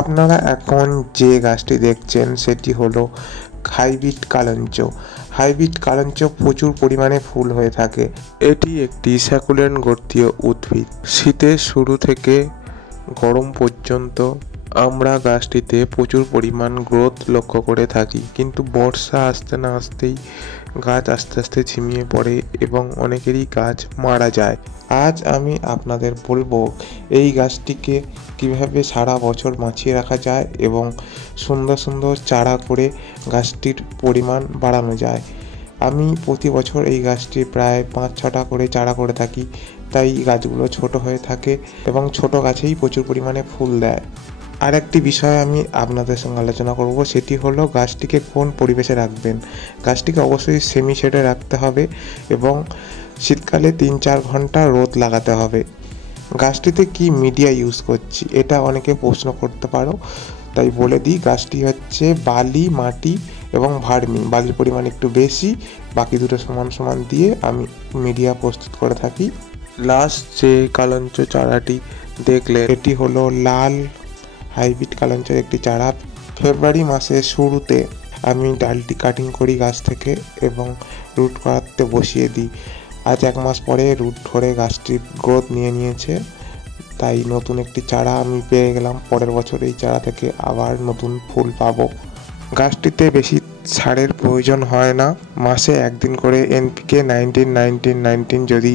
আপনারা এখন যে গাছটি দেখছেন সেটি হলো হাইব্রিড কালঞ্চ। হাইব্রিড কালঞ্চ প্রচুর পরিমাণে ফুল হয়ে থাকে। এটি একটি স্যাকুলেন্ট গোত্রীয় উদ্ভিদ। শীতের শুরু থেকে গরম পর্যন্ত আমরা গাছটিতে প্রচুর পরিমাণ গ্রোথ লক্ষ্য করে থাকি, কিন্তু বর্ষা আসতে না আসতেই গাছ আস্তে আস্তে ঝিমিয়ে পড়ে এবং অনেকেরই গাছ মারা যায়। আজ আমি আপনাদের বলবো এই গাছটিকে কিভাবে সারা বছর বাঁচিয়ে রাখা যায় এবং সুন্দর সুন্দর চারা করে গাছটির পরিমাণ বাড়ানো যায়। আমি প্রতি বছর এই গাছটি প্রায় 5-6টা করে চারা করে থাকি, তাই গাছগুলো ছোট হয়ে থাকে এবং ছোট গাছেই প্রচুর পরিমাণে ফুল দেয়। আর একটি বিষয় আমি আপনাদের সঙ্গে আলোচনা করব, সেটি হলো গাছটিকে কোন পরিবেশে রাখবেন। গাছটিকে অবশ্যই সেমি শেডে রাখতে হবে এবং শীতকালে 3-4 ঘন্টা রোদ লাগাতে হবে। গাছটিতে কি মিডিয়া ইউজ করছি এটা অনেকে প্রশ্ন করতে পারো, তাই বলে দিই গাছটি হচ্ছে বালি, মাটি এবং ভার্মি। বালির পরিমাণ একটু বেশি, বাকি দুটো সমান সমান দিয়ে আমি মিডিয়া প্রস্তুত করে থাকি। লাস্ট যে কালঞ্চ চারাটি দেখলে এটি হলো লাল হাইব্রিড কালঞ্চের একটি চারা। ফেব্রুয়ারি মাসের শুরুতে আমি ডালটি কাটিং করি গাছ থেকে এবং রুট করাতে বসিয়ে দিই। আজ 1 মাস পরে রুট ধরে গাছটি গ্রোথ নিয়ে নিয়েছে, তাই নতুন একটি চারা আমি পেয়ে গেলাম। পরের বছর এই চারা থেকে আবার নতুন ফুল পাবো। গাছটিতে বেশি সারের প্রয়োজন হয় না। মাসে 1 দিন করে NPK 19-19-19 যদি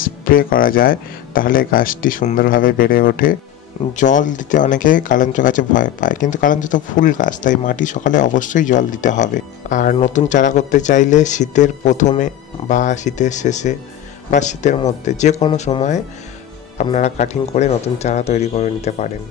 স্প্রে করা যায় তাহলে গাছটি সুন্দরভাবে বেড়ে ওঠে। জল দিতে অনেকে কালঞ্চ গাছে ভয় পায়, কিন্তু কালঞ্চ তো ফুল গাছ, তাই মাটি সকালে অবশ্যই জল দিতে হবে। আর নতুন চারা করতে চাইলে শীতের প্রথমে বা শীতের শেষে বা শীতের মধ্যে যে কোনো সময়ে আপনারা কাটিং করে নতুন চারা তৈরি করে নিতে পারেন।